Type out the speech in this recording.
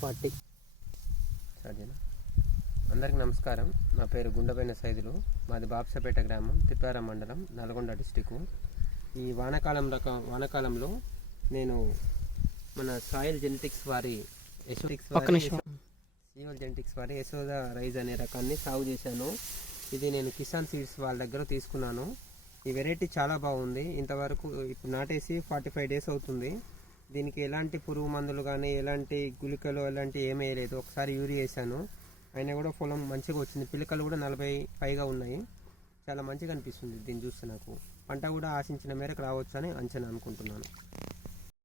Forty. అందరికీ నమస్కారం. నా పేరు గుండెపైన సైదులు. మాది బాబ్సపేట గ్రామం తిప్పారం మండలం నల్గొండ డిస్టిక్ ఈ వానాకాలం రక వానాకాలంలో నేను మన సాయిల్ జెనెటిక్స్ వారి సియోల్ జెనెటిక్స్ వారి యశోద రైజ్ అనే రకాన్ని సాగు చేశాను. ఇది నేను కిసాన్ సీడ్స్ వాళ్ళ దగ్గర తీసుకున్నాను. ఈ వెరైటీ చాలా బాగుంది. ఇంతవరకు ఇప్పుడు నాటేసి ఫార్టీ ఫైవ్ డేస్ అవుతుంది. దీనికి ఎలాంటి పురుగు మందులు కానీ ఎలాంటి గుళికలు ఎలాంటి ఏమీ వేయలేదు ఒకసారి యూరియా వేసాను అయినా కూడా పొలం మంచిగా వచ్చింది. పిలకలు కూడా నలభై పైగా ఉన్నాయి. చాలా మంచిగా అనిపిస్తుంది దీన్ని చూస్తే నాకు. పంట కూడా ఆశించిన మేరకు రావచ్చు అని అంచనా అనుకుంటున్నాను.